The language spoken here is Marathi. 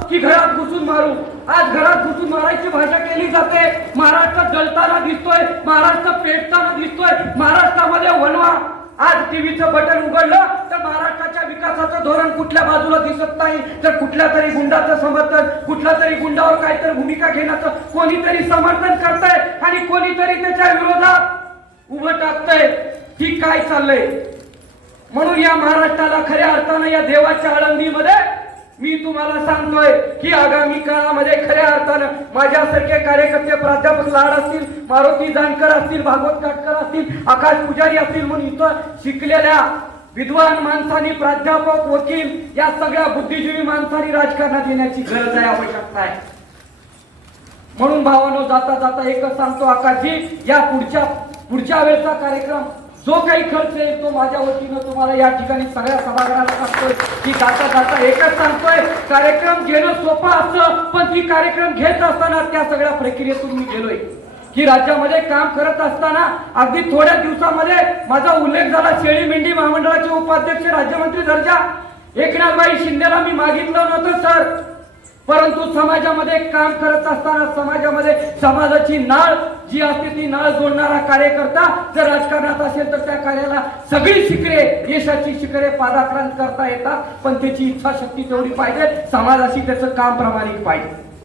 की घरात घुसून मारू. आज घरात घुसून मारायची भाषा केली जाते. महाराष्ट्र जलताना दिसतोय, महाराष्ट्र पेटताना दिसतोय, महाराष्ट्रामध्ये वणवा. आज टीव्हीचं बटन उघडलं तर महाराष्ट्राच्या विकासाचं धोरण कुठल्या बाजूला दिसत नाही, तर कुठल्या तरी गुंडाचं समर्थन, कुठल्या तरी गुंडावर काहीतरी भूमिका घेण्याचं कोणीतरी समर्थन करतंय आणि कोणीतरी त्याच्या विरोधात उभं टाकतंय. की काय चाललंय? म्हणून या महाराष्ट्राला खऱ्या अर्थानं या देवाच्या आळंदीमध्ये मी तुम्हाला सांगतोय की आगामी काळामध्ये खऱ्या अर्थानं माझ्यासारखे कार्यकर्ते, प्राध्यापक लाड असतील, मारुती जानकर असतील, भागवत काटकर असतील, आकाश पुजारी असतील, म्हणून इथं शिकलेल्या विद्वान माणसांनी, प्राध्यापक, वकील या सगळ्या बुद्धिजीवी माणसांनी राजकारणात येण्याची गरज आहे, आवश्यकता आहे. म्हणून भावानो, जाता जाता एकच सांगतो आकाशजी, या पुढच्या वेळचा कार्यक्रम जो काही खर्च येईल तो माझ्या वतीनं तुम्हाला या ठिकाणी सगळ्या सभागृहाला सांगतोय की जाता जाता एकच सांगतोय, कार्यक्रम घेणं सोपं असतं, पण ती कार्यक्रम घेत असताना त्या सगळ्या प्रक्रियेतून मी गेलोय. की राज्यामध्ये काम करत असताना अगदी थोड्या दिवसामध्ये माझा उल्लेख झाला. शेळी मेंढी महामंडळाचे उपाध्यक्ष, राज्यमंत्री दर्जा एकनाथबाई शिंदेला मी मागितलं नव्हतं सर, परंतु समाजामध्ये काम करत असताना समाजामध्ये समाजाची नाळ जी असते ती नाळ जोडणारा कार्यकर्ता जर राजकारणात असेल तर त्या कार्याला सगळी शिखरे, यशाची शिखरे पादाक्रांत करता येतात, पण त्याची इच्छाशक्ती तेवढी पाहिजे, समाजाशी त्याचं काम प्रामाणिक पाहिजे.